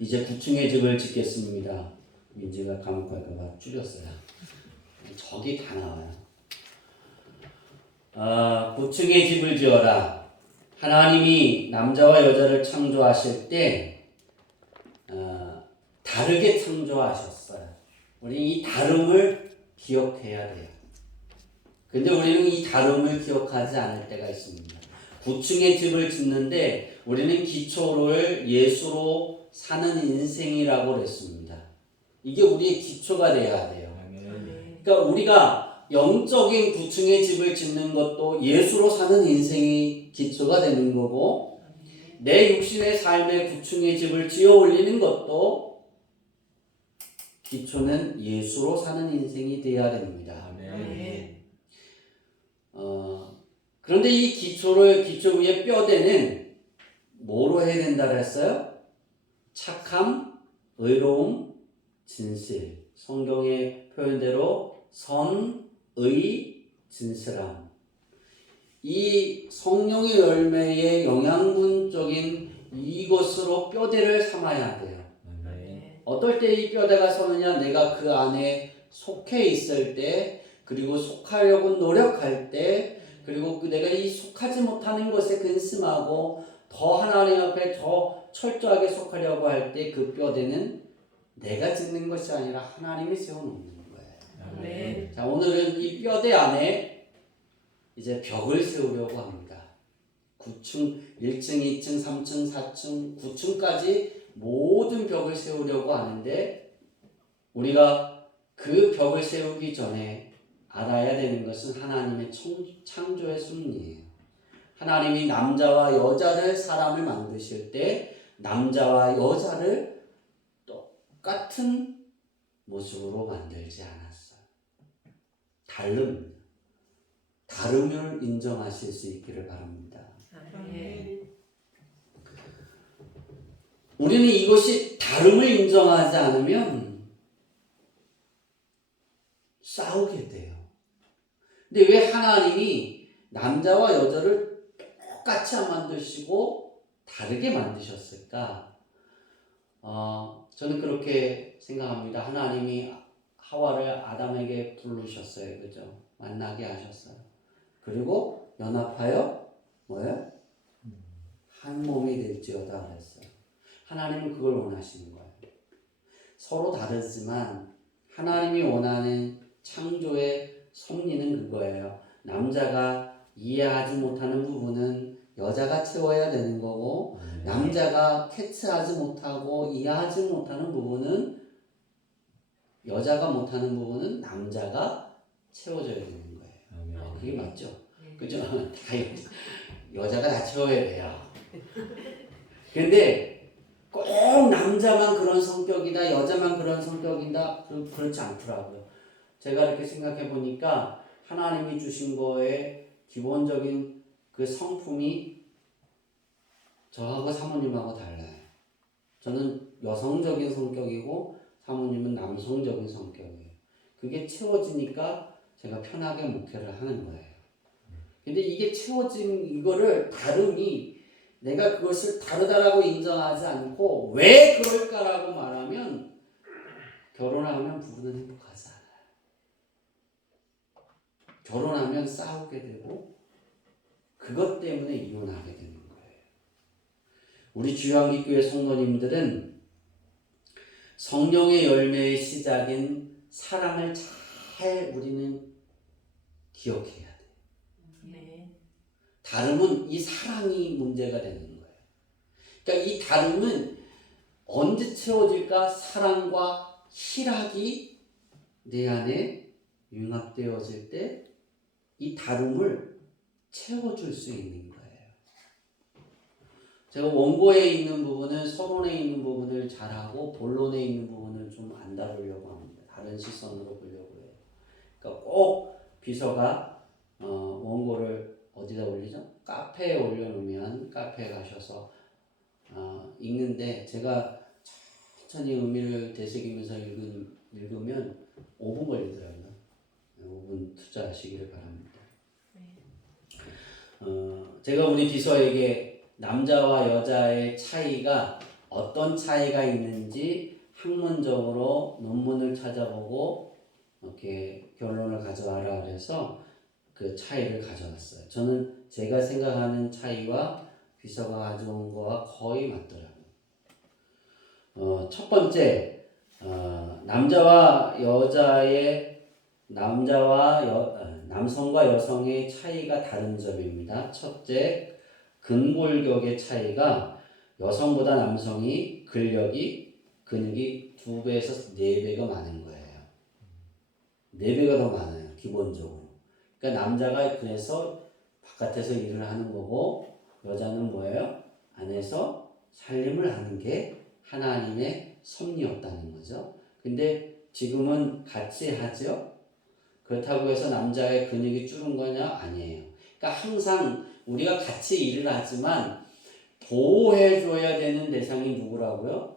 이제 9층의 집을 짓겠습니다. 민지가 감옥 갈까봐 줄였어요. 저기 다 나와요. 9층의 집을 지어라. 하나님이 남자와 여자를 창조하실 때 다르게 창조하셨어요. 우리는 이 다름을 기억해야 돼요. 근데 우리는 이 다름을 기억하지 않을 때가 있습니다. 9층의 집을 짓는데 우리는 기초를 예수로 사는 인생이라고 그랬습니다. 이게 우리의 기초가 돼야 돼요. 그러니까 우리가 영적인 9층의 집을 짓는 것도 예수로 사는 인생이 기초가 되는 거고, 내 육신의 삶의 9층의 집을 지어 올리는 것도 기초는 예수로 사는 인생이 되어야 됩니다. 그런데 이 기초 위에 뼈대는 뭐로 해야 된다 그랬어요? 착함, 의로움, 진실. 성경의 표현대로 선, 의, 진실함. 이 성령의 열매의 영양분적인 이것으로 뼈대를 삼아야 돼요. 어떨 때 이 뼈대가 서느냐? 내가 그 안에 속해 있을 때, 그리고 속하려고 노력할 때, 그리고 내가 이 속하지 못하는 것에 근심하고 더 하나님 앞에 더 철저하게 속하려고 할 때 그 뼈대는 내가 짓는 것이 아니라 하나님이 세워놓는 거예요. 자, 오늘은 이 뼈대 안에 이제 벽을 세우려고 합니다. 9층, 1층, 2층, 3층, 4층, 9층까지 모든 벽을 세우려고 하는데, 우리가 그 벽을 세우기 전에 알아야 되는 것은 하나님의 창조의 섭리예요. 하나님이 남자와 여자를 사람을 만드실 때 남자와 여자를 똑같은 모습으로 만들지 않았어요. 다름을 인정하실 수 있기를 바랍니다. 우리는 이것이 다름을 인정하지 않으면 싸우게 돼요. 근데 왜 하나님이 남자와 여자를 똑같이 안 만드시고 다르게 만드셨을까? 저는 그렇게 생각합니다. 하나님이 하와를 아담에게 부르셨어요. 그죠? 만나게 하셨어요. 그리고 연합하여 뭐예요? 한 몸이 될지어다 그랬어요. 하나님은 그걸 원하시는 거예요. 서로 다르지만 하나님이 원하는 창조의 섭리는 그거예요. 남자가 이해하지 못하는 부분은 여자가 채워야 되는 거고, 남자가 캐치하지 못하고 이해하지 못하는 부분은 여자가 못하는 부분은 남자가 채워줘야 되는 거예요. 그게 맞죠? 그죠? 다 여자가 다 채워야 돼요. 근데 꼭 남자만 그런 성격이다, 여자만 그런 성격이다, 그렇지 않더라고요. 제가 이렇게 생각해 보니까 하나님이 주신 거에 기본적인 그 성품이 저하고 사모님하고 달라요. 저는 여성적인 성격이고 사모님은 남성적인 성격이에요. 그게 채워지니까 제가 편하게 목회를 하는 거예요. 근데 이게 채워진 이거를 다름이 내가 그것을 다르다라고 인정하지 않고 왜 그럴까라고 말하면 결혼하면 부부는 행복하지 않아요. 결혼하면 싸우게 되고 그것 때문에 이혼하게 되는 거예요. 우리 주양기교회 성도님들은 성령의 열매의 시작인 사랑을 잘 우리는 기억해야 돼요. 다름은 이 사랑이 문제가 되는 거예요. 그러니까 이 다름은 언제 채워질까? 사랑과 희락이 내 안에 융합되어질 때 이 다름을 채워줄 수 있는 거예요. 제가 원고에 있는 부분은 서론에 있는 부분을 잘하고 본론에 있는 부분을 좀 안 다루려고 합니다. 다른 시선으로 보려고 해요. 그러니까 꼭 비서가 원고를 어디다 올리죠? 카페에 올려놓으면 카페에 가셔서 읽는데 제가 천천히 의미를 되새기면서 읽으면 5분 걸리더라고요. 5분 투자하시기를 바랍니다. 제가 우리 비서에게 남자와 여자의 차이가 어떤 차이가 있는지 학문적으로 논문을 찾아보고 이렇게 결론을 가져와라 그래서 그 차이를 가져왔어요. 저는 제가 생각하는 차이와 비서가 가져온 거와 거의 맞더라고요. 첫 번째, 남성과 여성의 차이가 다른 점입니다. 첫째, 근골격의 차이가 여성보다 남성이 근육이 2배에서 4배가 많은 거예요. 4배가 더 많아요, 기본적으로. 그러니까 남자가 그래서 바깥에서 일을 하는 거고, 여자는 뭐예요? 안에서 살림을 하는 게 하나님의 섭리였다는 거죠. 근데 지금은 같이 하죠? 그렇다고 해서 남자의 근육이 줄은 거냐? 아니에요. 그러니까 항상 우리가 같이 일을 하지만 보호해줘야 되는 대상이 누구라고요?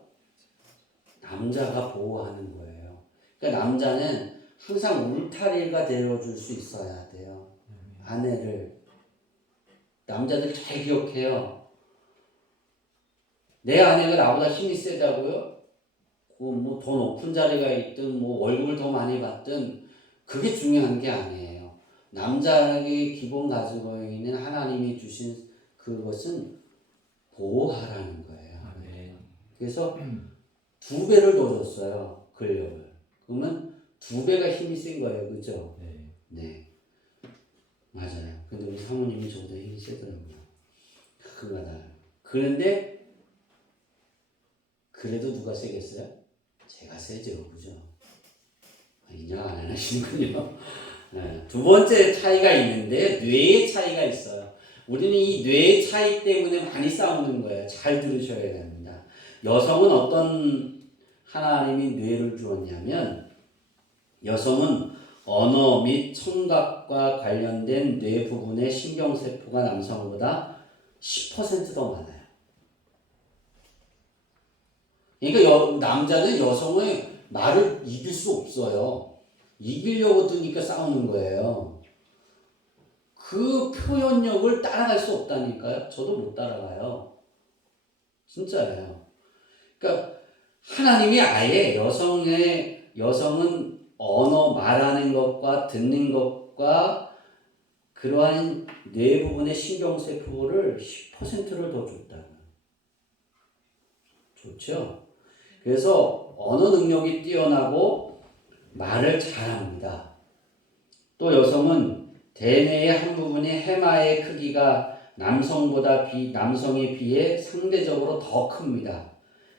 남자가 보호하는 거예요. 그러니까 남자는 항상 울타리가 되어줄 수 있어야 돼요. 아내를. 남자들 잘 기억해요. 내 아내가 나보다 힘이 세다고요? 뭐 더 높은 자리가 있든 뭐 월급을 더 많이 받든 그게 중요한 게 아니에요. 남자에게 기본 가지고 있는 하나님이 주신 그것은 보호하라는 거예요. 그래서 2배를 더 줬어요. 근력을. 그러면 2배가 힘이 센 거예요. 그죠? 네. 맞아요. 근데 우리 사모님이 저보다 힘이 세더라고요. 그거다. 그런데 그래도 누가 세겠어요? 제가 세죠. 그죠? 인정 안 하시는군요. 네. 두 번째 차이가 있는데 뇌의 차이가 있어요. 우리는 이 뇌의 차이 때문에 많이 싸우는 거예요. 잘 들으셔야 됩니다. 여성은 어떤 하나님이 뇌를 주었냐면 여성은 언어 및 청각과 관련된 뇌 부분의 신경세포가 남성보다 10%더 많아요. 그러니까 남자는 여성의 말을 이길 수 없어요. 이기려고 드니까 싸우는 거예요. 그 표현력을 따라갈 수 없다니까요. 저도 못 따라가요. 진짜예요. 그러니까 하나님이 아예 여성은 언어 말하는 것과 듣는 것과 그러한 뇌 부분의 신경세포를 10%를 더 줬다고요. 좋죠? 그래서 언어 능력이 뛰어나고 말을 잘합니다. 또 여성은 대뇌의 한 부분이 해마의 크기가 남성에 비해 상대적으로 더 큽니다.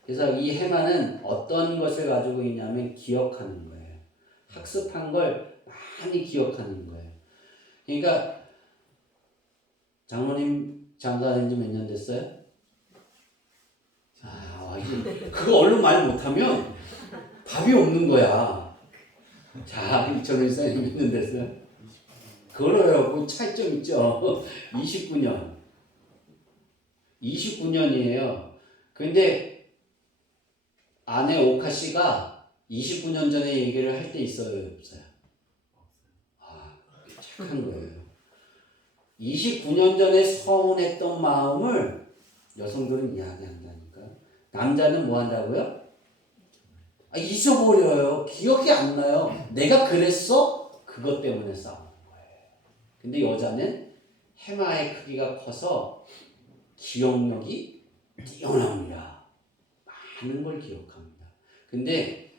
그래서 이 해마는 어떤 것을 가지고 있냐면 기억하는 거예요. 학습한 걸 많이 기억하는 거예요. 그러니까 장모님 장사한 지 몇 년 됐어요? 그거 얼른 말 못하면 밥이 없는 거야. 자, 이철원 이사님 몇 년 됐어요? 그래요. 그 차이점 있죠. 29년. 29년이에요. 근데 아내 오카 씨가 29년 전에 얘기를 할 때 있어요? 없어요? 착한 거예요. 29년 전에 서운했던 마음을 여성들은 이야기한다니까요. 남자는 뭐 한다고요? 잊어버려요. 기억이 안 나요. 내가 그랬어? 그것 때문에 싸우는 거예요. 근데 여자는 해마의 크기가 커서 기억력이 뛰어납니다. 많은 걸 기억합니다. 근데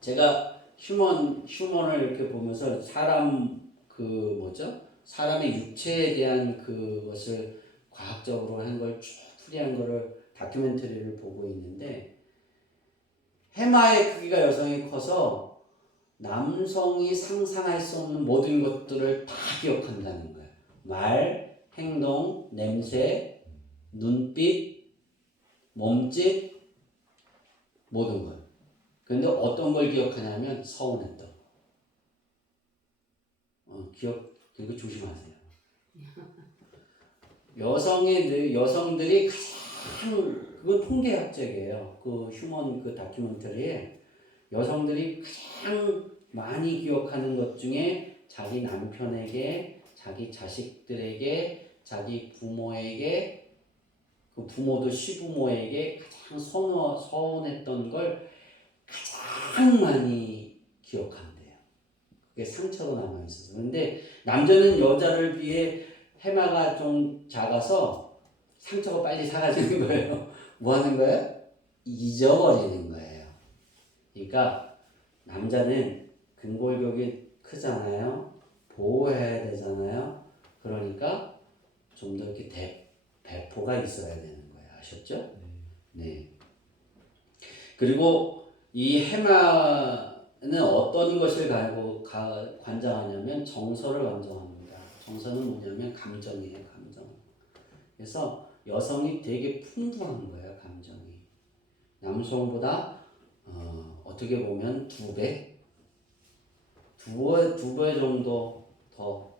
제가 휴먼을 이렇게 보면서 사람의 육체에 대한 그것을 과학적으로 한 걸 쭉 풀이한 거를 다큐멘터리를 보고 있는데 해마의 크기가 여성이 커서 남성이 상상할 수 없는 모든 것들을 다 기억한다는 거예요. 말, 행동, 냄새, 눈빛, 몸짓, 모든 걸. 그런데 어떤 걸 기억하냐면 서운했던 그리고 조심하세요. 여성들이 가장 그건 통계학적이에요. 그 휴먼 그 다큐멘터리에 여성들이 가장 많이 기억하는 것 중에 자기 남편에게, 자기 자식들에게, 자기 부모에게 그 부모도 시부모에게 가장 서운했던 걸 가장 많이 기억한대요. 그게 상처로 남아있어서. 그런데 남자는 여자를 비해 해마가 좀 작아서 상처가 빨리 사라지는 거예요. 뭐 하는 거예요? 잊어버리는 거예요. 그러니까 남자는 근골격이 크잖아요. 보호해야 되잖아요. 그러니까 좀 더 이렇게 배포가 있어야 되는 거예요. 아셨죠? 네. 그리고 이 해마는 어떤 것을 관장하냐면 정서를 관장합니다. 정서는 뭐냐면 감정이에요. 감정. 그래서 여성이 되게 풍부한 거예요. 감정이. 남성보다 어떻게 보면 두 배 정도 더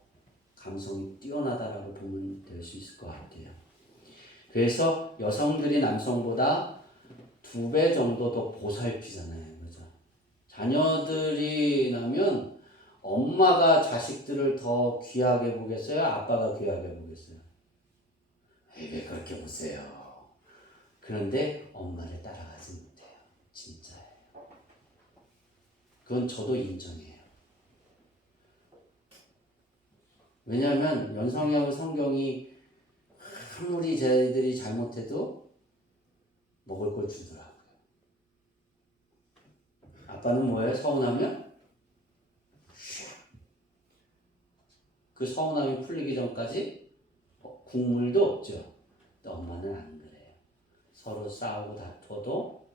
감성이 뛰어나다라고 보면 될 수 있을 것 같아요. 그래서 여성들이 남성보다 2배 정도 더 보살피잖아요. 그죠? 자녀들이 나면 엄마가 자식들을 더 귀하게 보겠어요? 아빠가 귀하게 보겠어요? 왜 그렇게 보세요? 그런데 엄마를 따라가지 못해요. 진짜예요. 그건 저도 인정해요. 왜냐하면 연성하고 성경이 아무리 쟤들이 잘못해도 먹을 걸 주더라고요. 아빠는 뭐예요? 서운하면 그 서운함이 풀리기 전까지 국물도 없죠. 근데 엄마는 안 그래요. 서로 싸우고 다퉈도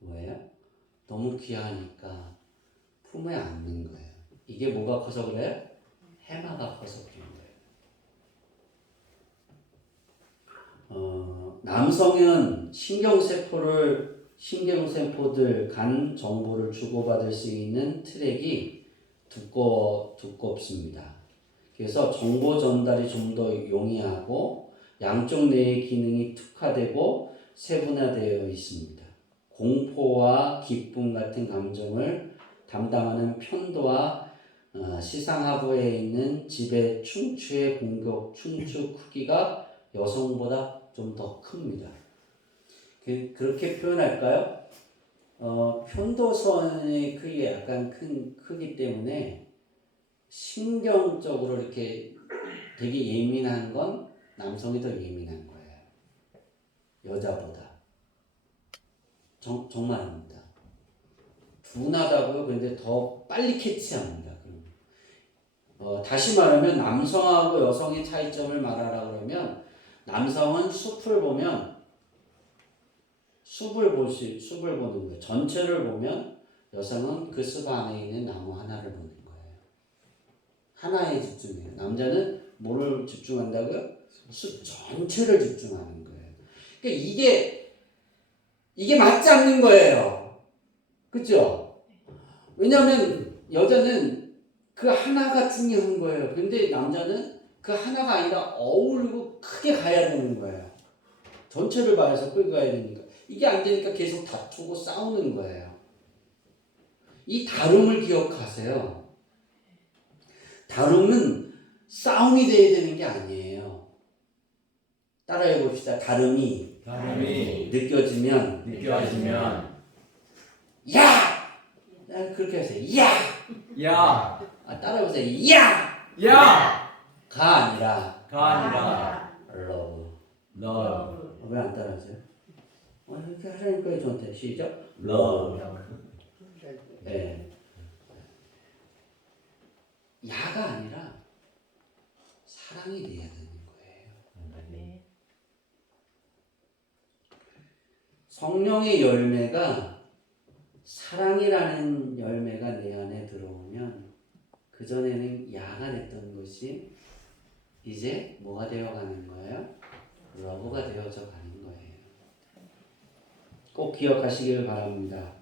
뭐예요? 너무 귀하니까 품에 안는 거예요. 이게 뭐가 커서 그래요? 해마가 커서 그런 거예요. 남성은 신경세포들 간 정보를 주고받을 수 있는 트랙이 두껍습니다. 그래서 정보 전달이 좀 더 용이하고 양쪽 뇌의 기능이 특화되고 세분화되어 있습니다. 공포와 기쁨 같은 감정을 담당하는 편도와 시상하부에 있는 지배 충추의 충추 크기가 여성보다 좀 더 큽니다. 그렇게 표현할까요? 편도선의 크기가 약간 크기 때문에 신경적으로 이렇게 되게 예민한 건 남성이 더 예민한 거예요. 여자보다. 정말입니다. 둔하다고요? 근데 더 빨리 캐치합니다. 다시 말하면 남성하고 여성의 차이점을 말하라 그러면 남성은 숲을 보면 숲을 보는 거예요. 전체를 보면 여성은 그 숲 안에 있는 나무 하나를 보는 거예요. 하나에 집중해요. 남자는 뭐를 집중한다고요? 숲 전체를 집중하는 거예요. 그러니까 이게 맞지 않는 거예요. 그렇죠? 왜냐하면 여자는 그 하나가 중요한 거예요. 근데 남자는 그 하나가 아니라 어울리고 크게 가야 되는 거예요. 전체를 봐서 끌고 가야 되니까. 이게 안 되니까 계속 다투고 싸우는 거예요. 이 다름을 기억하세요. 다름은 싸움이 돼야 되는 게 아니에요. 따라해 봅시다. 다름이 느껴지면 야! 그렇게 하세요. 야! 따라해 보세요. 야! 가 아니라 love. 왜 안 따라하세요? 이렇게 하라니까요. 저한테 시작. love. 네. 야가 아니라 사랑이 돼야 되는 거예요. 성령의 열매가 사랑이라는 열매가 내 안에 들어오면 그전에는 야가 됐던 것이 이제 뭐가 되어가는 거예요? 러브가 되어져 가는 거예요. 꼭 기억하시길 바랍니다.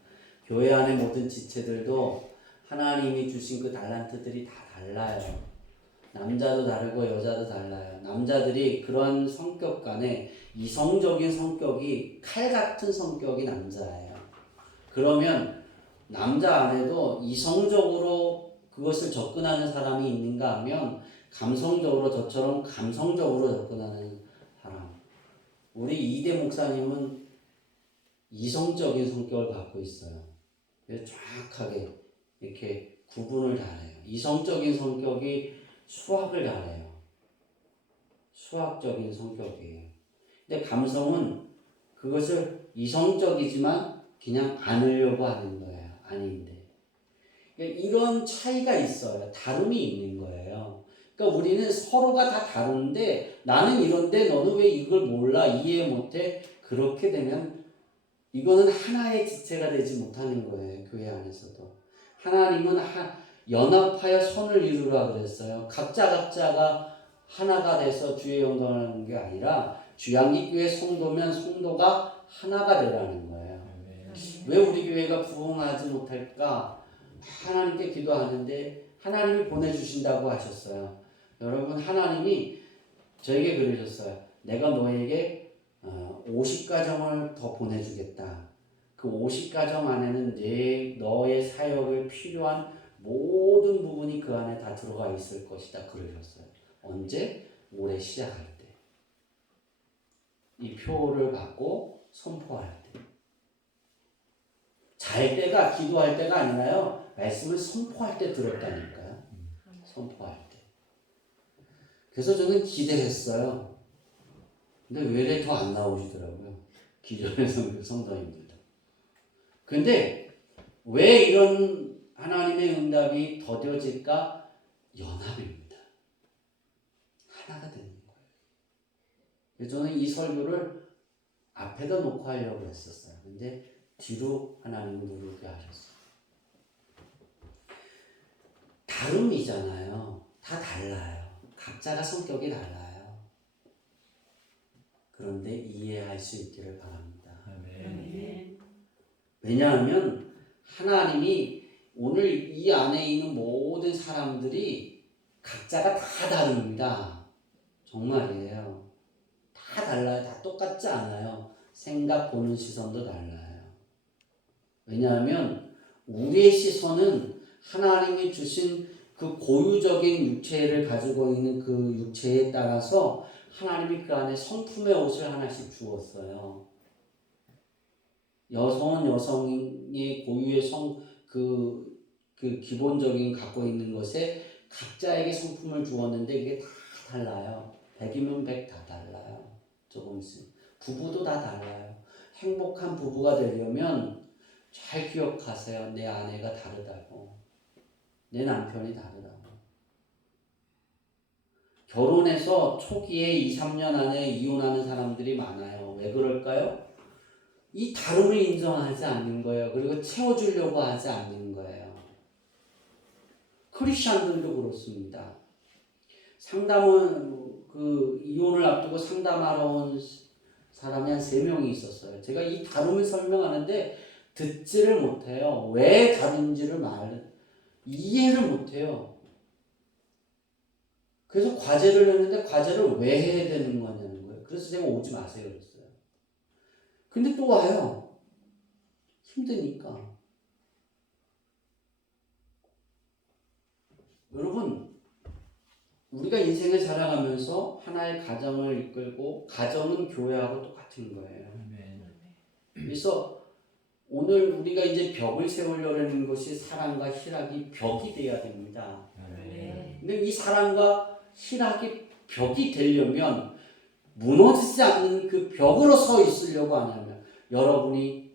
교회 안의 모든 지체들도 하나님이 주신 그 달란트들이 다 달라요. 남자도 다르고 여자도 달라요. 남자들이 그런 성격 간에 이성적인 성격이 칼 같은 성격이 남자예요. 그러면 남자 안에도 이성적으로 그것을 접근하는 사람이 있는가 하면 감성적으로 저처럼 감성적으로 접근하는 사람. 우리 이대 목사님은 이성적인 성격을 갖고 있어요. 그래서 정확하게 이렇게 구분을 잘해요. 이성적인 성격이 수학을 잘해요. 수학적인 성격이에요. 근데 감성은 그것을 이성적이지만 그냥 안으려고 하는 거예요. 아닌데. 그러니까 이런 차이가 있어요. 다름이 있는 거예요. 그러니까 우리는 서로가 다 다른데 나는 이런데 너는 왜 이걸 몰라? 이해 못해? 그렇게 되면 이거는 하나의 지체가 되지 못하는 거예요. 교회 안에서도. 하나님은 연합하여 선을 이루라 그랬어요. 각자가 하나가 돼서 주의 영광하는 게 아니라 주양기교회 성도면 성도가 하나가 되라는 거예요. 왜 우리 교회가 부흥하지 못할까? 하나님께 기도하는데 하나님이 보내주신다고 하셨어요. 여러분, 하나님이 저에게 그러셨어요. 내가 너에게 50가정을 더 보내주겠다. 그 50가정 안에는 너의 사역을 필요한 모든 부분이 그 안에 다 들어가 있을 것이다. 그러셨어요. 언제? 올해 시작할 때. 이 표를 받고 선포할 때. 잘 때가 기도할 때가 아니라요. 말씀을 선포할 때 들었다니까요. 선포할 때. 그래서 저는 기대를 했어요. 근데 왜 더 안 나오시더라고요. 기존의 성도님들도. 근데 왜 이런 하나님의 응답이 더뎌질까? 연합입니다. 하나가 되는 거예요. 그래서 저는 이 설교를 앞에다 놓고 하려고 했었어요. 근데 뒤로 하나님은 누르게 하셨어요. 다름이잖아요. 다 달라요. 각자가 성격이 달라요. 그런데 이해할 수 있기를 바랍니다. 아멘. 왜냐하면 하나님이 오늘 이 안에 있는 모든 사람들이 각자가 다 다릅니다. 정말이에요. 다 달라요. 다 똑같지 않아요. 생각, 보는 시선도 달라요. 왜냐하면 우리의 시선은 하나님이 주신 그 고유적인 육체를 가지고 있는 그 육체에 따라서 하나님이 그 안에 성품의 옷을 하나씩 주었어요. 여성은 여성의 고유의 그 기본적인 갖고 있는 것에 각자에게 성품을 주었는데 이게 다 달라요. 100이면 100 다 달라요. 조금씩. 부부도 다 달라요. 행복한 부부가 되려면 잘 기억하세요. 내 아내가 다르다고. 내 남편이 다르다고. 결혼해서 초기에 2, 3년 안에 이혼하는 사람들이 많아요. 왜 그럴까요? 이 다름을 인정하지 않는 거예요. 그리고 채워주려고 하지 않는 거예요. 크리스천들도 그렇습니다. 상담은 이혼을 앞두고 상담하러 온 사람이 한 3명이 있었어요. 제가 이 다름을 설명하는데 듣지를 못해요. 왜 다른지를 이해를 못해요. 그래서 과제를 했는데 과제를 왜 해야 되는 거냐는 거예요. 그래서 제가 오지 마세요 그랬어요. 근데 또 와요. 힘드니까. 여러분, 우리가 인생을 살아가면서 하나의 가정을 이끌고 가정은 교회하고 똑같은 거예요. 그래서 오늘 우리가 이제 벽을 세우려는 것이 사랑과 희락이 벽이 돼야 됩니다. 근데 이 사랑과 희락이 벽이 되려면 무너지지 않는 그 벽으로 서 있으려고 하냐면 여러분이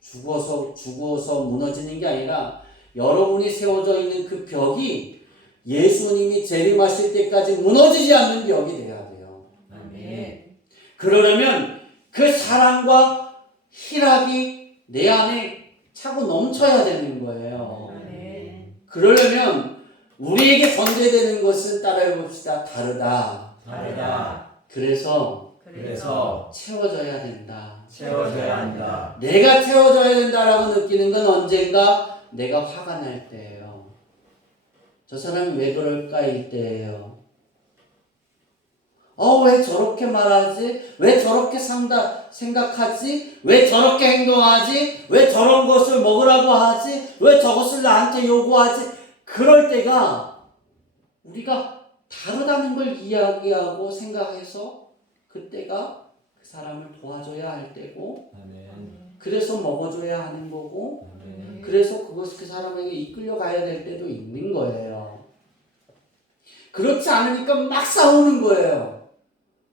죽어서 무너지는 게 아니라 여러분이 세워져 있는 그 벽이 예수님이 재림하실 때까지 무너지지 않는 벽이 돼야 돼요. 아멘. 그러려면 그 사랑과 희락이 내 안에 차고 넘쳐야 되는 거예요. 아멘. 그러려면 우리에게 전제되는 것은 따라해봅시다. 다르다. 그래서 채워져야 된다. 채워져야 한다. 내가 채워져야 된다라고 느끼는 건 언젠가 내가 화가 날 때예요. 저 사람이 왜 그럴까 일 때예요. 왜 저렇게 말하지? 왜 저렇게 생각하지? 왜 저렇게 행동하지? 왜 저런 것을 먹으라고 하지? 왜 저것을 나한테 요구하지? 그럴 때가 우리가 다르다는 걸 이야기하고 생각해서 그때가 그 사람을 도와줘야 할 때고, 아멘. 그래서 먹어줘야 하는 거고, 아멘. 그래서 그 사람에게 이끌려 가야 될 때도 있는 거예요. 그렇지 않으니까 막 싸우는 거예요.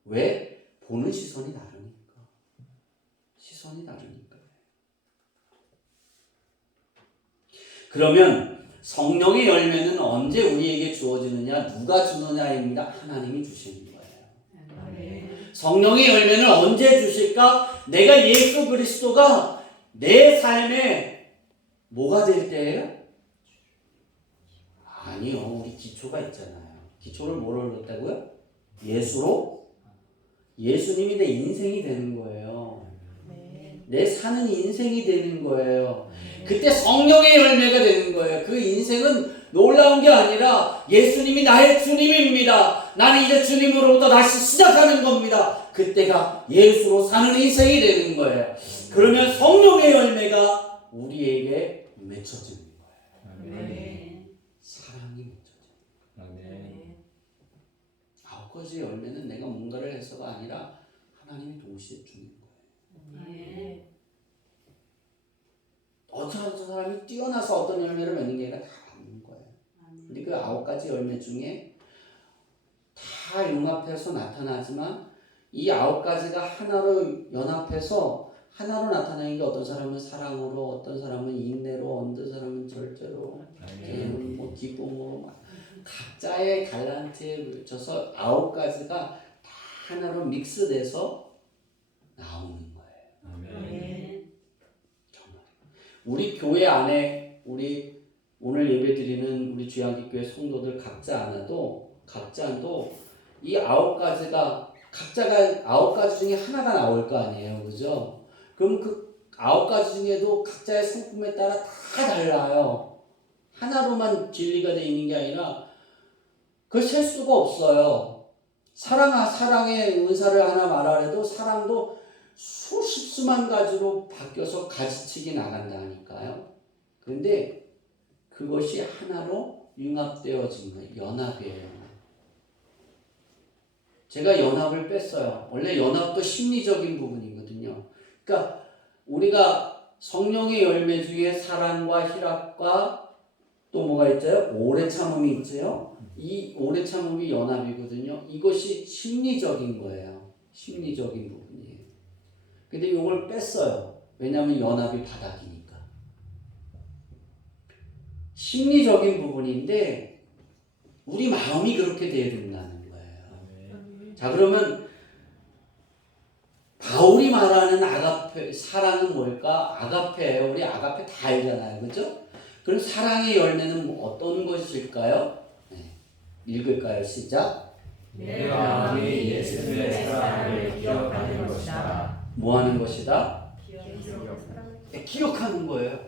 왜? 보는 시선이 다르니까. 시선이 다르니까. 그러면 성령의 열매는 언제 우리에게 주어지느냐? 누가 주느냐입니다. 하나님이 주시는 거예요. 아멘. 성령의 열매는 언제 주실까? 내가 예수 그리스도가 내 삶에 뭐가 될 때예요? 아니요. 우리 기초가 있잖아요. 기초를 뭐로 넣었다고요? 예수로? 예수님이 내 인생이 되는 거예요. 내 사는 인생이 되는 거예요. 그때 성령의 열매가 되는 거예요. 그 인생은 놀라운 게 아니라 예수님이 나의 주님입니다. 나는 이제 주님으로부터 다시 시작하는 겁니다. 그때가 예수로 사는 인생이 되는 거예요. 그러면 성령의 열매가 우리에게 맺혀지는 거예요. 아멘. 사랑이 맺혀져요. 아멘. 9가지 열매는 내가 뭔가를 해서가 아니라 하나님이 동시에 주는 거예요. 아멘. 어떤 사람이 뛰어나서 어떤 열매를 맺는 게 아니라 다 맺는 거예요. 근데 그 9가지 열매 중에 다 융합해서 나타나지만 이 9가지가 하나로 연합해서 하나로 나타나는 게 어떤 사람은 사랑으로, 어떤 사람은 인내로, 어떤 사람은 절제로, 아멘. 뭐 기쁨으로 막 각자의 갈란트에 묻혀서 9가지가 다 하나로 믹스돼서 나오는 거예요. 아멘. 정말. 우리 교회 안에 우리 오늘 예배드리는 우리 주양기교회 성도들 각자 안에도 이 9가지가 각자가 9가지 중에 하나가 나올 거 아니에요, 그죠? 그럼 그 9가지 중에도 각자의 성품에 따라 다 달라요. 하나로만 진리가 되어 있는 게 아니라 그걸 셀 수가 없어요. 사랑의 은사를 하나 말하래도 사랑도 수십 수만 가지로 바뀌어서 가지치기 나간다니까요. 그런데 그것이 하나로 융합되어진 거예요. 연합이에요. 제가 연합을 뺐어요. 원래 연합도 심리적인 부분이거든요. 그러니까 우리가 성령의 열매 중에 사랑과 희락과 또 뭐가 있죠? 오래 참음이 있죠. 이 오래 참음이 연합이거든요. 이것이 심리적인 거예요. 심리적인 부분이에요. 근데 이걸 뺐어요. 왜냐하면 연합이 바닥이니까. 심리적인 부분인데 우리 마음이 그렇게 돼야 된다는 거예요. 아멘. 자, 그러면 바울이 말하는 아가페, 사랑은 뭘까? 아가페예요. 우리 아가페 다 알잖아요. 그죠? 그럼 사랑의 열매는 어떤 것일까요? 네. 읽을까요? 시작. 내 마음이 예수님의 사랑을 기억하는 것이다. 뭐 하는 것이다? 네, 기억하는 거예요.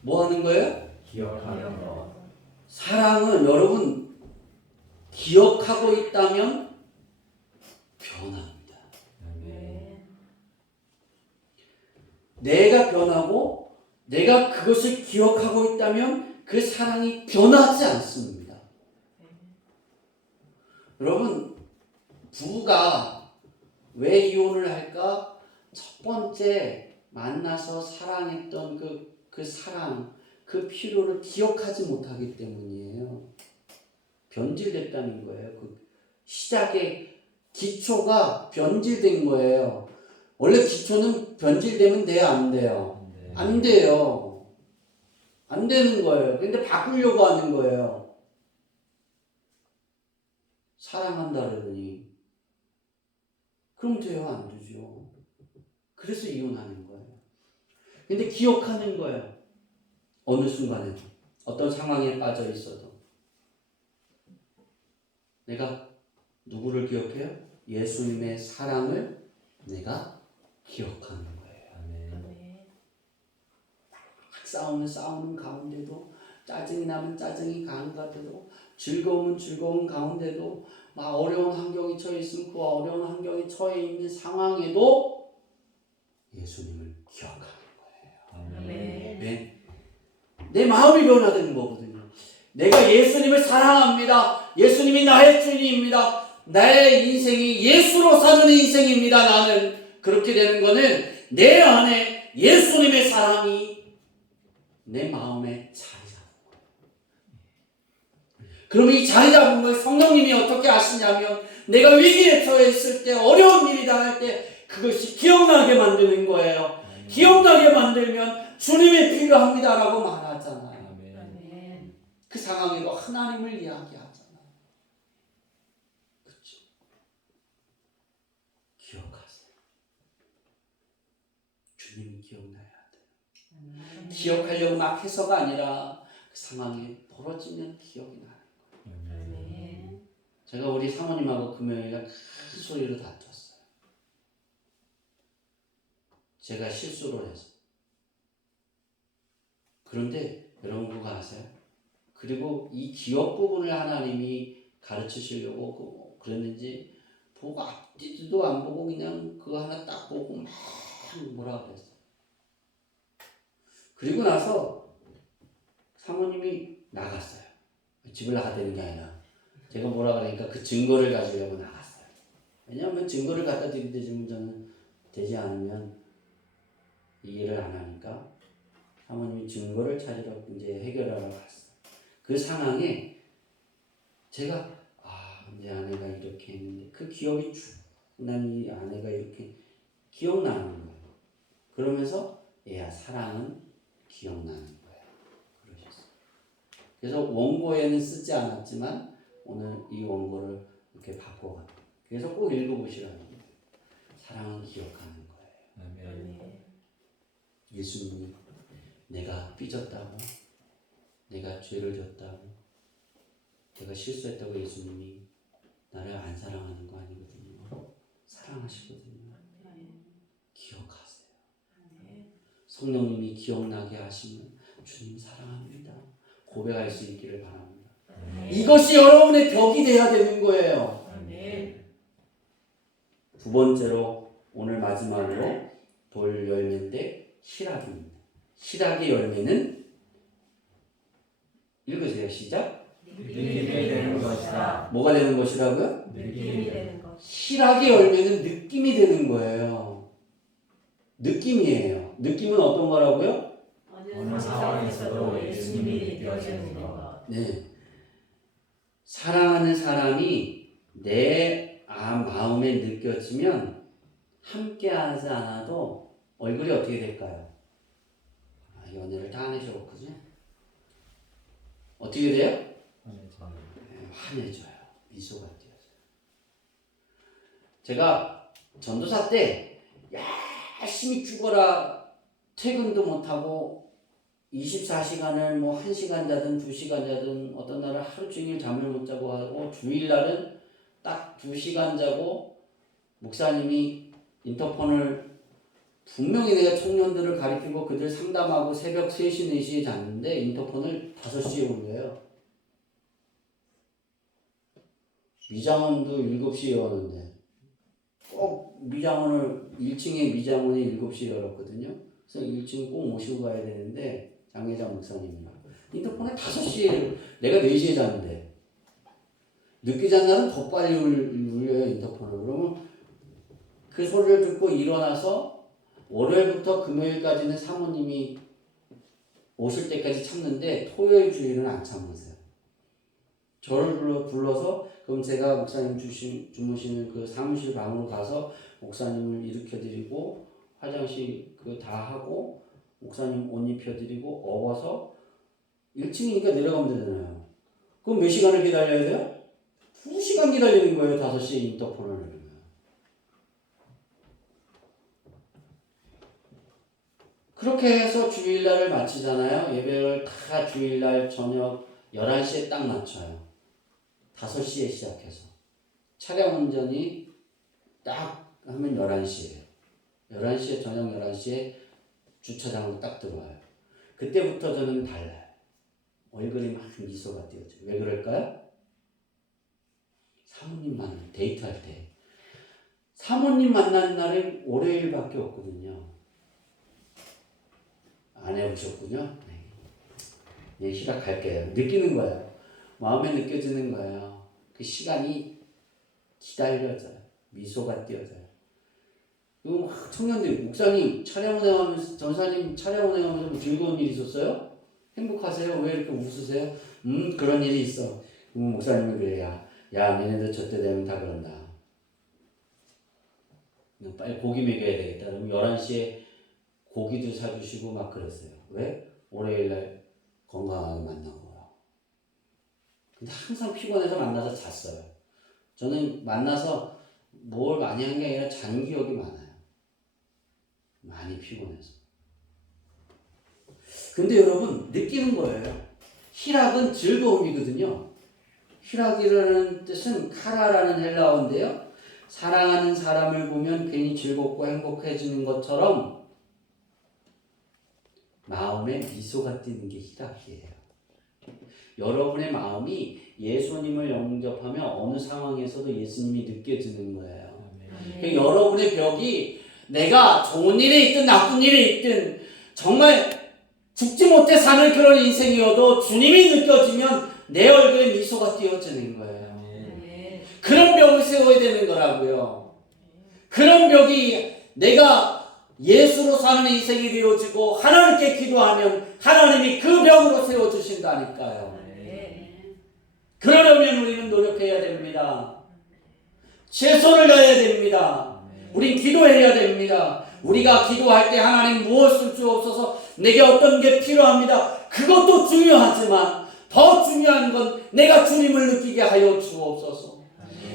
뭐 하는 거예요? 기억하는 것. 사랑은 여러분 기억하고 있다면 변합니다. 아멘. 내가 변하고 내가 그것을 기억하고 있다면 그 사랑이 변하지 않습니다. 여러분, 부부가 왜 이혼을 할까? 첫 번째 만나서 사랑했던 그 사랑, 그 필요를 기억하지 못하기 때문이에요. 변질됐다는 거예요. 그 시작의 기초가 변질된 거예요. 원래 기초는 변질되면 돼요, 안 돼요? 네. 안 돼요. 안 되는 거예요. 근데 바꾸려고 하는 거예요. 사랑한다 그러더니 그럼 돼요, 안 되죠? 그래서 이혼하는 거예요. 근데 기억하는 거예요. 어느 순간에 어떤 상황에 빠져 있어도 내가 누구를 기억해요? 예수님의 사랑을 내가 기억하는 거예요. 아멘. 싸우는 가운데도, 짜증이 나면 짜증이 가운데도, 즐거움은 즐거운 가운데도, 막 어려운 환경이 처해 있으면 그 어려운 환경이 처해 있는 상황에도 예수님을 기억하는 거예요. 아멘. 네? 내 마음이 변화되는 거거든요. 내가 예수님을 사랑합니다. 예수님이 나의 주님입니다. 나의 인생이 예수로 사는 인생입니다. 나는 그렇게 되는 거는 내 안에 예수님의 사랑이 내 마음에 자리 잡은 거예요. 그럼 이 자리 잡은 걸 성령님이 어떻게 아시냐면 내가 위기에 처해 있을 때 어려운 일이 당할 때 그것이 기억나게 만드는 거예요. 기억나게 만들면 주님이 필요합니다라고 말하잖아요. 아멘. 그 상황에도 하나님을 이야기하잖아요. 그렇죠? 기억하세요. 주님이 기억나야 돼요. 기억하려고 막 해서가 아니라 그 상황이 벌어지면 기억이 나요. 아멘. 제가 우리 사모님하고 금요일에 큰 소리로 다퉜어요. 제가 실수를 해서. 그런데 여러분 그거 아세요? 그리고 이 기억 부분을 하나님이 가르치시려고 그랬는지 보고 앞뒤도 안 보고 그냥 그거 하나 딱 보고 막 뭐라 그랬어요. 그리고 나서 사모님이 나갔어요. 집을 나가되는 게 아니라 제가 뭐라 그러니까 그 증거를 가지려고 나갔어요. 왜냐하면 증거를 갖다 드리면 저는 되지 않으면 이해를 안 하니까 사모님이 증거를 찾으러 이제 해결하러 갔어요. 그 상황에 제가 내 아내가 이렇게 했는데 그 기억이 난 이 아내가 이렇게 기억나는 거예요. 그러면서 얘야 사랑은 기억나는 거야. 그러셨어요. 그래서 원고에는 쓰지 않았지만 오늘 이 원고를 이렇게 바꿔가지고 그래서 꼭 읽어보시라는 거예요. 사랑은 기억하는 거예요. 아멘. 예수님이 내가 삐졌다고 내가 죄를 졌다고 내가 실수했다고 예수님이 나를 안 사랑하는 거 아니거든요. 사랑하시거든요. 기억하세요. 성령님이 기억나게 하시면 주님 사랑합니다. 고백할 수 있기를 바랍니다. 이것이 여러분의 벽이 돼야 되는 거예요. 아멘. 두 번째로 오늘 마지막으로 돌 열매인데 희락입니다. 희락의 열매는 읽으세요. 시작. 느낌이 되는 것이다. 뭐가 되는 것이라고요? 느낌이 되는 것. 희락의 열매는 느낌이 되는 거예요. 느낌이에요. 느낌은 어떤 거라고요? 어느 상황에서도 예수님이 느껴지는 것. 네. 사랑하는 사람이 내 마음에 느껴지면 함께하지 않아도 얼굴이 어떻게 될까요? 연애를 다 안 해줬거든요. 어떻게 돼요? 환해져요. 미소가 띄어져요. 제가 전도사 때 열심히 죽어라 퇴근도 못하고 24시간을 뭐 1시간 자든 2시간 자든 어떤 날은 하루 종일 잠을 못 자고 하고 주일날은 딱 2시간 자고 목사님이 인터폰을 분명히 내가 청년들을 가리키고 그들 상담하고 새벽 3시, 4시에 잤는데 인터폰을 5시에 울려요. 미장원도 7시에 왔는데 꼭 미장원을 1층에 미장원이 7시에 열었거든요. 그래서 1층 꼭 모시고 가야 되는데 장회장 목사님이 인터폰에 5시에 내가 4시에 잤는데 늦게 잔 날은 더 빨리 울려요. 인터폰을. 그러면 그 소리를 듣고 일어나서 월요일부터 금요일까지는 사모님이 오실 때까지 참는데 토요일 주일은 안 참으세요. 저를 불러서 그럼 제가 목사님 주무시는 그 사무실 방으로 가서 목사님을 일으켜드리고 화장실 그 다 하고 목사님 옷 입혀드리고 업어서 1층이니까 내려가면 되잖아요. 그럼 몇 시간을 기다려야 돼요? 2시간 기다리는 거예요. 5시에 인터폰을. 그렇게 해서 주일날을 마치잖아요. 예배를 다 주일날 저녁 11시에 딱 맞춰요. 5시에 시작해서. 차량 운전이 딱 하면 11시에요. 11시에, 저녁 11시에 주차장으로 딱 들어와요. 그때부터 저는 달라요. 얼굴이 막 미소가 띄어져요. 왜 그럴까요? 사모님 만나, 데이트할 때. 사모님 만나는 날이 월요일밖에 없거든요. 안 해보셨군요? 네. 네, 시작할게요. 느끼는 거예요. 마음에 느껴지는 거예요. 그 시간이 기다려져요. 미소가 띄어져요. 그리고 막 청년들, 목사님 차량 운행하면서, 전사님 차량 운행하면서 뭐 즐거운 일 있었어요? 행복하세요? 왜 이렇게 웃으세요? 그런 일이 있어. 목사님이 그래요. 야, 너네들 저때 되면 다 그런다. 빨리 고기 먹여야 되겠다. 그럼 11시에 고기도 사주시고 막 그랬어요. 왜? 월요일날 건강하게 만나고요. 근데 항상 피곤해서 만나서 잤어요. 저는 만나서 뭘 많이 한 게 아니라 잔 기억이 많아요. 많이 피곤해서. 근데 여러분 느끼는 거예요. 희락은 즐거움이거든요. 희락이라는 뜻은 카라라는 헬라어인데요. 사랑하는 사람을 보면 괜히 즐겁고 행복해지는 것처럼 마음에 미소가 띄는 게 희락이에요. 여러분의 마음이 예수님을 영접하면 어느 상황에서도 예수님이 느껴지는 거예요. 그러니까 여러분의 벽이 내가 좋은 일에 있든 나쁜 일에 있든 정말 죽지 못해 사는 그런 인생이어도 주님이 느껴지면 내 얼굴에 미소가 띄어지는 거예요. 그런 벽을 세워야 되는 거라고요. 그런 벽이 내가 예수로 사는 인생이 되어지고 하나님께 기도하면 하나님이 그 벽으로 세워주신다니까요. 그러려면 우리는 노력해야 됩니다. 최선을 다해야 됩니다. 우린 기도해야 됩니다. 우리가 기도할 때 하나님 무엇을 주옵소서, 내게 어떤 게 필요합니다. 그것도 중요하지만 더 중요한 건 내가 주님을 느끼게 하여 주옵소서.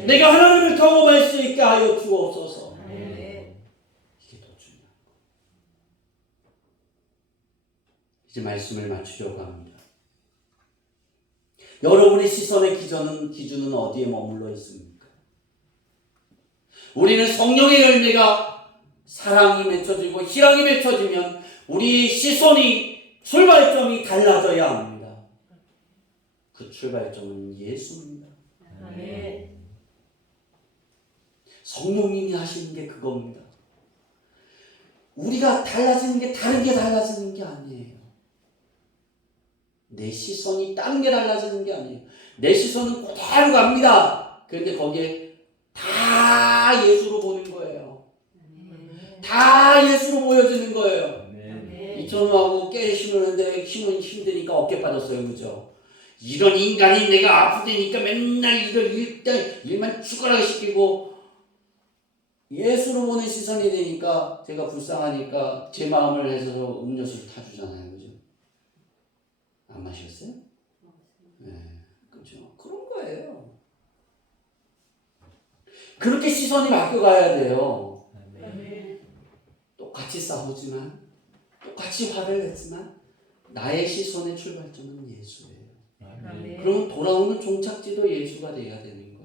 내가 하나님을 경험할 수 있게 하여 주옵소서. 이게 더 중요한 거. 이제 말씀을 마치려고 합니다. 여러분의 시선의 기준은 어디에 머물러 있습니까? 우리는 성령의 열매가 사랑이 맺혀지고 희락이 맺혀지면 우리 시선이 출발점이 달라져야 합니다. 그 출발점은 예수입니다. 성령님이 하시는 게 그겁니다. 우리가 달라지는 게 다른 게 달라지는 게 아니에요. 내 시선이 다른 게 달라지는 게 아니에요. 내 시선은 그대로 갑니다. 그런데 거기에 다 예수로 보는 거예요. 다 예수로 보여지는 거예요. 이천우하고 깨 심으는데 힘은 힘드니까 어깨 빠졌어요. 그죠? 이런 인간이 내가 아프다니까 맨날 일만 죽어라게 시키고 예수로 보는 시선이 되니까 제가 불쌍하니까 제 마음을 해서 음료수를 타주잖아요. 그죠? 안 마셨어요? 네, 그죠? 그런 거예요. 그렇게 시선이 바뀌어가야 돼요. 똑같이 싸우지만, 똑같이 화를 냈지만 나의 시선의 출발점은 예수예요. 그러면 돌아오는 종착지도 예수가 돼야 되는 거예요.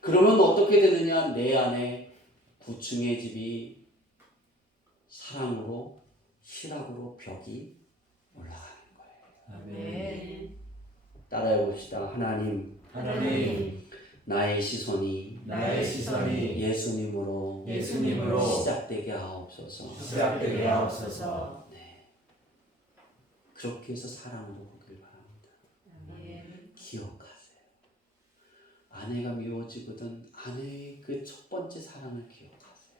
그러면 어떻게 되느냐? 내 안에 9층의 집이 사랑으로, 희락으로 벽이 올라가는 거예요. 따라해 봅시다. 하나님, 나의 시선이 예수님으로 시작되게 하옵소서. 네. 그렇게 해서 사랑으로 보길 바랍니다. 기억하세요. 아내가 미워지거든 아내의 그 첫 번째 사랑을 기억하세요.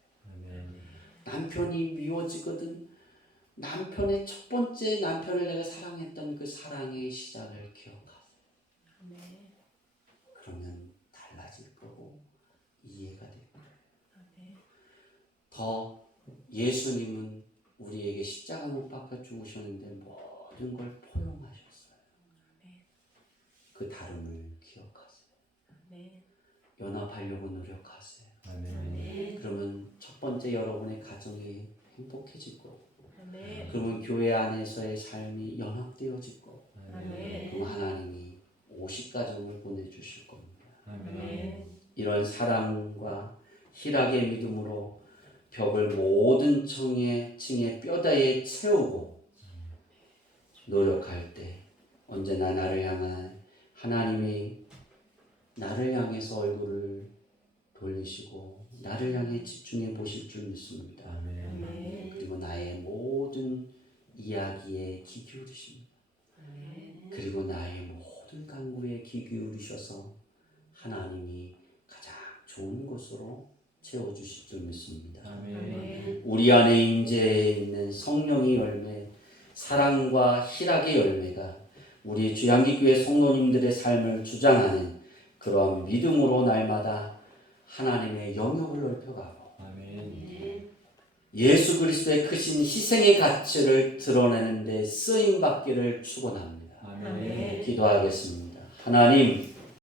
남편이 미워지거든 남편의 첫 번째 남편을 내가 사랑했던 그 사랑의 시작을 기억하세요. 그러면 달라질 거고 이해가 될 거예요. 더 예수님은 우리에게 십자가 못 박혀 죽으셨는데 모든 걸 포용하셨어요. 그 다름을 기억하세요. 연합하려고 노력하세요. 그러면 첫 번째 여러분의 가정이 행복해질 거고 그러면 교회 안에서의 삶이 연합되어질 거고 그럼 하나님이 50가정을 보내주실 겁니다. 이런 사랑과 희락의 믿음으로 벽을 모든 층의 뼈다에 채우고 노력할 때 언제나 나를 향한 하나님이 나를 향해서 얼굴을 돌리시고 나를 향해 집중해 보실 줄 믿습니다. 그리고 나의 모든 이야기에 귀 기울이십니다. 그리고 나의 모든 간구에 귀 기울이셔서 하나님이 가장 좋은 곳으로 채워주실 줄 믿습니다. 아멘. 우리 안에 임재해 있는 성령의 열매, 사랑과 희락의 열매가 우리 주양기교회 성도님들의 삶을 주장하는 그런 믿음으로 날마다 하나님의 영역을 넓혀가고 아멘. 예수 그리스도의 크신 희생의 가치를 드러내는 데 쓰임 받기를 축원합니다. 아멘. 기도하겠습니다. 하나님,